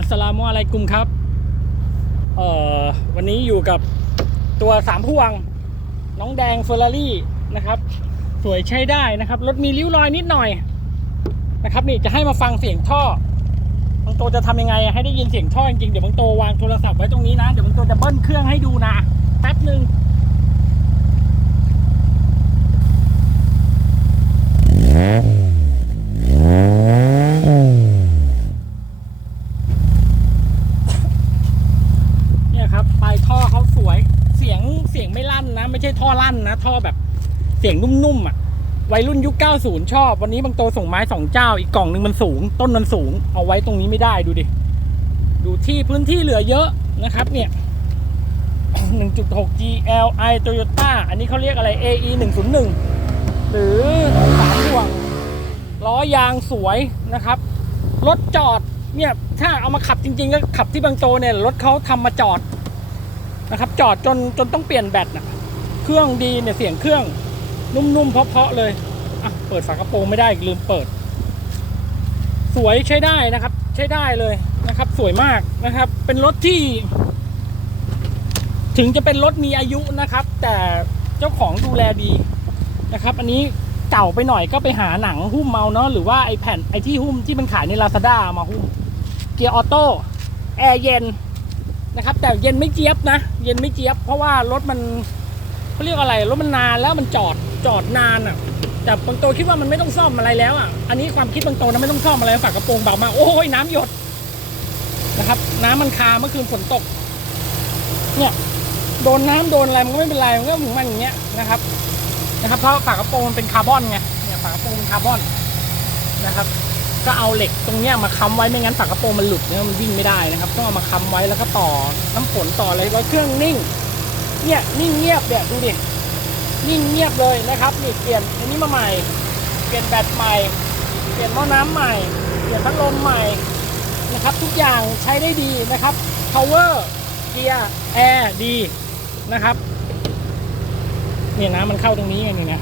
อัสสลามุอะลัยกุมครับ เอ่อวันนี้อยู่กับตัวสามพวง น้องแดงเฟอร์รารี่นะครับ สวยใช้ได้นะครับ รถมีริ้วรอยนิดหน่อยนะครับ นี่จะให้มาฟังเสียงท่อบางโตจะทำยังไง ให้ได้ยินเสียงท่อจริงๆเดี๋ยวบางโตวางโทรศัพท์ไว้ตรงนี้นะ เดี๋ยวบางโตจะเบิ้ลเครื่องให้ดูนะแป๊บหนึ่งเนี่ยครับปลาย ท่อเขาสวย เสียงเสียงไม่ลั่นนะ ไม่ใช่ท่อลั่นนะ ท่อแบบเสียงนุ่มๆอะวัยรุ่นยุค 90 ชอบ วันนี้บางโตส่งไม้สองเจ้า อีกกล่องหนึ่งมันสูง ต้นมันสูง เอาไว้ตรงนี้ไม่ได้ดูดิ ดูที่พื้นที่เหลือเยอะนะครับ เนี่ย 1.6 GLI Toyota อันนี้เขาเรียกอะไร AE 101 หรือสามห่วง ล้อยางสวยนะครับ รถจอด เนี่ย ถ้าเอามาขับจริง ๆ ก็ขับที่บางโตเนี่ย รถเขาทำมาจอด นะครับ จอดจนจนต้องเปลี่ยนแบตนะเครื่องดีเนี่ยเสียงเครื่องนุ่มๆเพาะๆเลยอะเปิดฝากระโปรงไม่ได้ลืมเปิด สวยใช้ได้นะครับ ใช้ได้เลยนะครับ สวยมากนะครับ เป็นรถที่ ถึงจะเป็นรถมีอายุนะครับ แต่เจ้าของดูแลดีนะครับ อันนี้เก่าไปหน่อยก็ไปหาหนังหุ้มเมาเนาะหรือว่าไอแผ่นไอที่หุ้มที่มันขายใน Lazada มาหุ้ม เกียร์ออโต้แอร์เย็น นะครับ แต่เย็นไม่เจี๊ยบนะ เย็นไม่เจี๊ยบ เพราะว่ารถมันเขาเรียกอะไร รถมันนานแล้วมันจอดจอดนานอะ แต่บางโตคิดว่ามันไม่ต้องซ่อมอะไรแล้วอะ อันนี้ความคิดบางโตนะไม่ต้องซ่อมอะไรฝากระโปรงเบามากโอ้ยน้ำหยดนะครับ น้ำมันคาเมื่อคืนฝนตก เนี่ยโดนน้ำโดนอะไรมันก็ไม่เป็นไรมันก็เหมือนมันอย่างเงี้ยนะครับ นะครับเพราะฝากระโปรงมันเป็นคาร์บอนไงเนี่ยฝากระโปรงเป็นคาร์บอนนะครับ ก็เอาเหล็กตรงเนี้ยมาค้ำไว้ไม่งั้นฝากระโปรงมันหลุดเนี่ยมันวิ่งไม่ได้นะครับต้องเอามาค้ำไว้แล้วก็ต่อน้ำฝนต่ออะไรไว้เครื่องนิ่งเนี่ยนิ่งเงียบเนี่ยดูดินิ่งเงียบเลยนะครับนี่เปลี่ยนอันนี้มาใหม่ เปลี่ยนแบตใหม่ เปลี่ยนหม้อน้ำใหม่ เปลี่ยนพัดลมใหม่นะครับ ทุกอย่างใช้ได้ดีนะครับ power เกียร์แอร์ดีนะครับเนี่ยนะมันเข้าตรงนี้ไงนี่นะ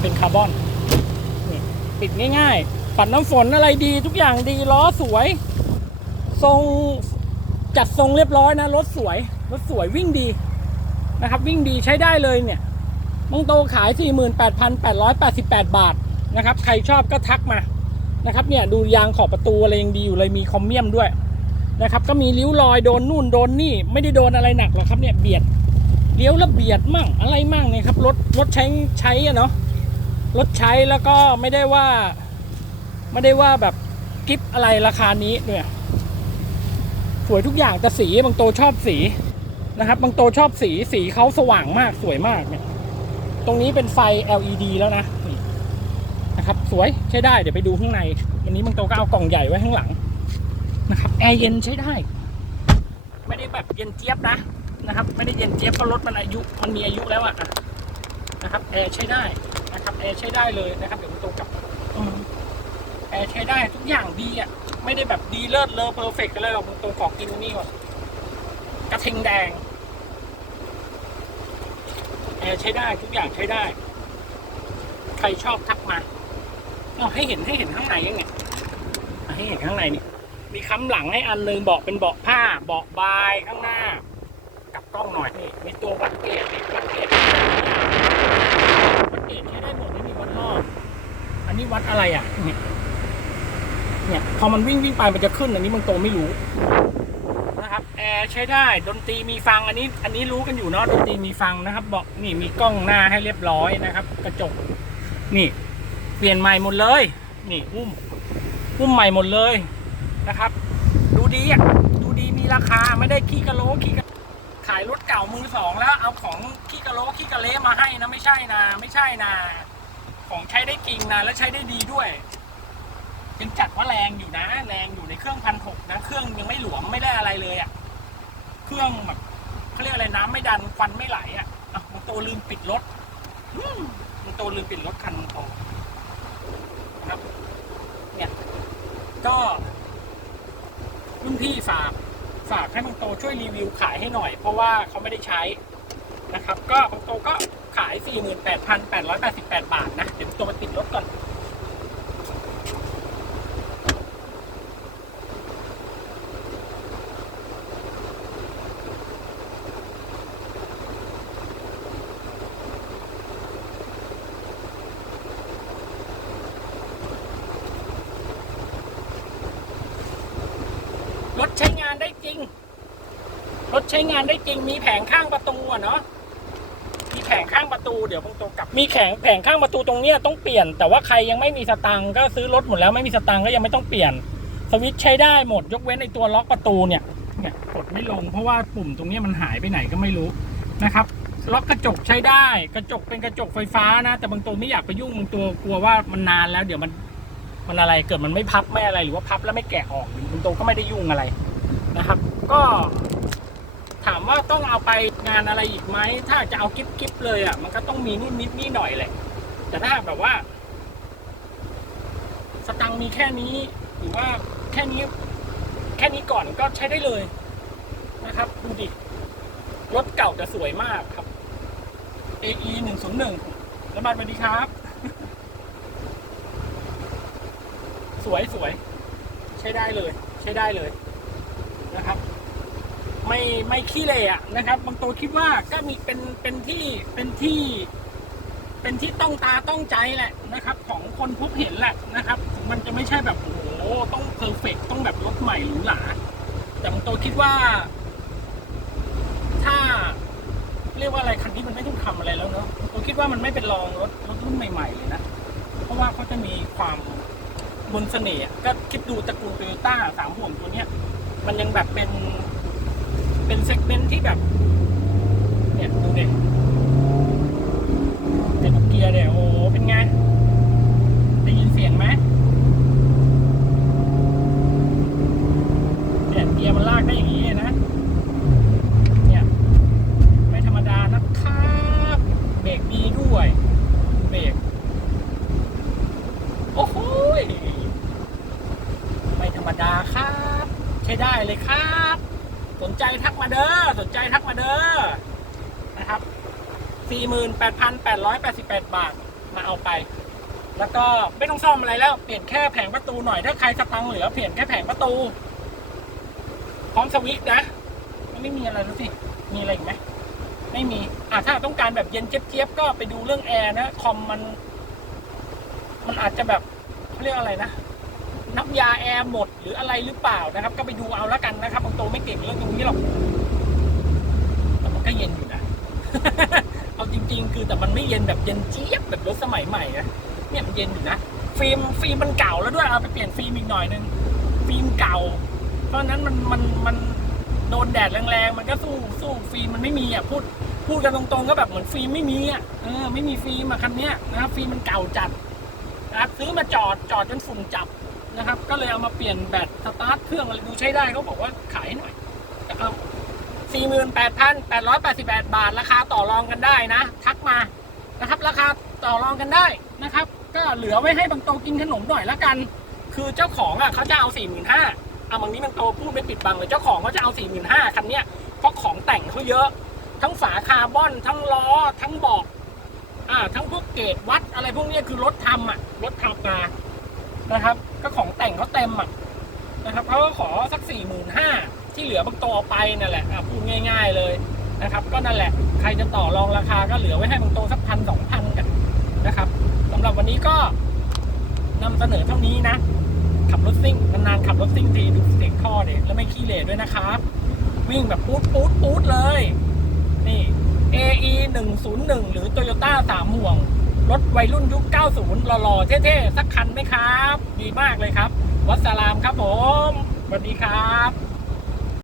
เป็นคาร์บอนนี่ปิดง่าย ๆ ปัดน้ำฝนอะไรดีทุกอย่างดีล้อสวย ทรงจัดทรงเรียบร้อยนะรถสวยรถสวยวิ่งดีนะครับ วิ่งดีใช้ได้เลยเนี่ยมงโตขาย 48,888 บาทนะครับ ใครชอบก็ทักมานะครับ เนี่ยดูยางขอบประตูอะไรยังดีอยู่เลยมีคอมเมียมด้วยนะครับ ก็มีริ้วรอยโดนนู่นโดนนี่ ไม่ได้โดนอะไรหนักหรอกครับเนี่ยเบียดเลี้ยวระเบียดมั่งอะไรมั่งเนี่ยครับรถรถใช้ใช้อะเนาะรถใช้แล้วก็ไม่ได้ว่า ไม่ได้ว่าแบบกิฟอะไรราคานี้เนี่ยสวยทุกอย่างแต่สีบางโตชอบสีนะครับ บางโตชอบสีสีเขาสว่างมากสวยมากเนี่ย ตรงนี้เป็นไฟ LED แล้วนะนะครับ สวยใช้ได้เดี๋ยวไปดูข้างใน วันนี้บางโตก็เอากล่องใหญ่ไว้ข้างหลังนะครับแอร์เย็นใช้ได้ ไม่ได้แบบเย็นเจี๊ยบนะนะครับ ไม่ได้เย็นเจี๊ยบเพราะรถมันอายุมันมีอายุแล้วอะนะครับแอร์ใช้ได้นะครับแอร์ใช้ได้เลยนะครับเดี๋ยวผมตรงกลับ แอร์ใช้ได้ทุกอย่างดีอะ ไม่ได้แบบดีเลิศเลอเพอร์เฟกต์อะไรหรอกตรงขอกินนี่ก่อนกระทิงแดงแอร์ใช้ได้ทุกอย่างใช้ได้ ใครชอบทักมาเอาให้เห็นให้เห็นข้างในยังไงให้เห็นข้างในนี่มีค้ำหลังให้อันนึงเบาะเป็นเบาะผ้าเบาะบายข้างหน้า กับกล้องหน่อยนี่มีตัววัดเกจนี่วัดเกจวัดเกจใช้ได้หมดไม่มีวัดรอบอันนี้วัดอะไรอะเนี่ย เนี่ยพอมันวิ่งวิ่งไปมันจะขึ้นอันนี้บางโตวไม่รู้นะครับแอร์ใช้ได้ดนตรีมีฟังอันนี้อันนี้รู้กันอยู่เนาะดนตรีมีฟังนะครับบอกนี่มีกล้องหน้าให้เรียบร้อยนะครับ กระจกนี่ เปลี่ยนใหม่หมดเลย นี่อุ้มอุ้มใหม่หมดเลยนะครับ ดูดีอะดูดีมีราคาไม่ได้ขี้กะโหลขี้กะขายรถเก่ามือสองแล้วเอาของขี้กะโหลขี้กะเละมาให้นะไม่ใช่นะไม่ใช่นะของใช้ได้จริงนะและใช้ได้ดีด้วย ยังจัดว่าแรงอยู่นะ แรงอยู่ในเครื่องพันหกนะ เครื่องยังไม่หลวมไม่ได้อะไรเลยอะ่ะ เครื่องแบบเขาเรียกอะไรน้ำไม่ดันควันไม่ไหลอะ่ะอะมันโตลืมปิดรถมันโตลืมปิดรถคันโตนะครับ เนี่ย ก็รุ่นพี่ฝากฝากให้บางโตช่วยรีวิวขายให้หน่อย เพราะว่าเขาไม่ได้ใช้นะครับ ก็บางโตก็ขาย 48,888 บาทนะ เดี๋ยวบางโตมาติดรถก่อน ริง รถใช้งานได้จริง มีแผงข้างประตูอะเนาะมีแผงข้างประตูเดี๋ยวบางตัวกลับมีแผงแผงข้างประตูตรงเนี้ยต้องเปลี่ยน แต่ว่าใครยังไม่มีสตังค์ก็ซื้อรถหมดแล้วไม่มีสตังค์ก็ยังไม่ต้องเปลี่ยน สวิตช์ใช้ได้หมด ยกเว้นไอตัวล็อกประตูเนี่ยเนี่ยกดไม่ลงเพราะว่าปุ่มตรงนี้มันหายไปไหนก็ไม่รู้นะครับล็อกกระจกใช้ได้ กระจกเป็นกระจกไฟฟ้านะ แต่บางตัวไม่อยากไปยุ่งบางตัวกลัวว่ามันนานแล้ว เดี๋ยวมันมันอะไรเกิดมันไม่พับไม่อะไรหรือว่าพับแล้วไม่แกะออกบางตัวก็ไม่ได้ยุ่งอะไร นะครับ ก็ถามว่าต้องเอาไปงานอะไรอีกไหม ถ้าจะเอากิ๊บกิ๊บเลยอะ มันก็ต้องมีนู่นนิดนี่หน่อยแหละ แต่ถ้าแบบว่า สตังค์มีแค่นี้หรือว่าแค่นี้ แค่นี้ก่อนก็ใช้ได้เลยนะครับ ดูดิ รถเก่าแต่สวยมากครับ AE หนึ่งศูนย์หนึ่งน้ำมันสวัสดีครับ สวยสวย ใช้ได้เลย ใช้ได้เลย นะครับ ไม่ไม่ขี้เลยอะนะครับ บางตัวคิดว่าก็มีเป็นเป็นที่เป็นที่ เป็นที่ต้องตาต้องใจแหละนะครับ ของคนพบเห็นแหละนะครับ มันจะไม่ใช่แบบโอ้โหต้องเพอร์เฟกต้องแบบรถใหม่หรูหราแต่บางตัวคิดว่า ถ้าเรียกว่าอะไรคันนี้มันไม่ต้องทำอะไรแล้วเนาะผมคิดว่ามันไม่เป็นรองรถรถรุ่นใหม่ ๆ เลยนะ เพราะว่าเขาจะมีความบนเสน่ห์ก็คิดดูตระกูลโตโยต้าสามห่วงตัวเนี้ย มันยังแบบเป็น เป็นเซกเมนต์ที่แบบ เนี่ยดูดิเด็กเกียร์เนี่ยโอ้เป็นไง ได้ยินเสียงไหมเนี่ยเกียร์มันลากได้อย่างนี้เลยนะ เนี่ย ไม่ธรรมดานะครับเบรกดีด้วย เบรก โอ้โหยไม่ธรรมดาครับ ใช้ได้เลยครับ สนใจทักมาเด้อสนใจทักมาเด้อนะครับ 48,888 บาทมาเอาไป แล้วก็ไม่ต้องซ่อมอะไรแล้วเปลี่ยนแค่แผงประตูหน่อยถ้าใครสตังค์เหลือเปลี่ยนแค่แผงประตู พร้อมสวิตช์นะมันไม่มีอะไรแล้วสิมีอะไรอีกไหมไม่มีอ่าถ้าต้องการแบบเย็นเจี๊ยบๆก็ไปดูเรื่องแอร์นะคอมมัน มันอาจจะแบบเขาเรียกอะไรนะ น้ำยาแอร์หมดหรืออะไรหรือเปล่านะครับ ก็ไปดูเอาแล้วกันนะครับบางตัวไม่เก่งเรื่องตรงนี้หรอกแต่มันก็เย็นอยู่นะเอาจริง ๆ คือแต่มันไม่เย็นแบบเย็นเจี๊ยบแบบรถสมัยใหม่นะเนี่ยมันเย็นอยู่นะฟิล์มฟิล์มมันเก่าแล้วด้วยเอาไปเปลี่ยนฟิล์มอีกหน่อยนึงฟิล์มเก่า เพราะนั้นมันมันมันโดนแดดแรงๆมันก็สู้สู้ฟิล์มมันไม่มีอะพูดพูดกันตรงๆก็แบบเหมือนฟิล์มไม่มีอะเออไม่มีฟิล์มอะคันเนี้ยนะครับฟิล์มมันเก่าจัดนะครับซื้อมาจอดจอดจนฝุ่นจับ นะครับ ก็เลยเอามาเปลี่ยนแบตสตาร์ทเครื่องอะไรดูใช้ได้เขาบอกว่าขายหน่อยนะครับ48,888 บาท ราคาต่อรองกันได้นะ ทักมานะครับ ราคาต่อรองกันได้นะครับ ก็เหลือไว้ให้บางโตกินขนมหน่อยละกัน คือเจ้าของอะเขาจะเอา 45,000เอาบางนี้บางโตพูดไม่ปิดบังเลยเจ้าของเขาจะเอา 45,000คันเนี้ยเพราะของแต่งเขาเยอะ ทั้งฝาคาร์บอนทั้งล้อทั้งบอกอ่าทั้งพวกเกจวัดอะไรพวกนี้คือรถทำอะรถทำมา นะครับ ก็ของแต่งเขาเต็มอะนะครับเขาก็ขอสักสี่หมื่นห้าที่เหลือบางตัวเอาไปนั่นแหละพูดง่าย ๆเลยนะครับ ก็นั่นแหละใครจะต่อรองราคาก็เหลือไว้ให้บางตัวสักพันสองพันกันนะครับสำหรับวันนี้ก็นำเสนอเท่านี้นะขับรถซิ่งนานๆขับรถซิ่งทีดูเสียงท่อเนี่ยแล้วไม่ขี้เหร่ด้วยนะครับวิ่งแบบปูดปูดปูดเลย นี่ AE 101หรือ Toyota 3ห่วง รถวัยรุ่นยุค 90 หล่อๆ เท่ๆ สักคันไหมครับ ดีมากเลยครับ วัสสลามครับผม สวัสดีครับ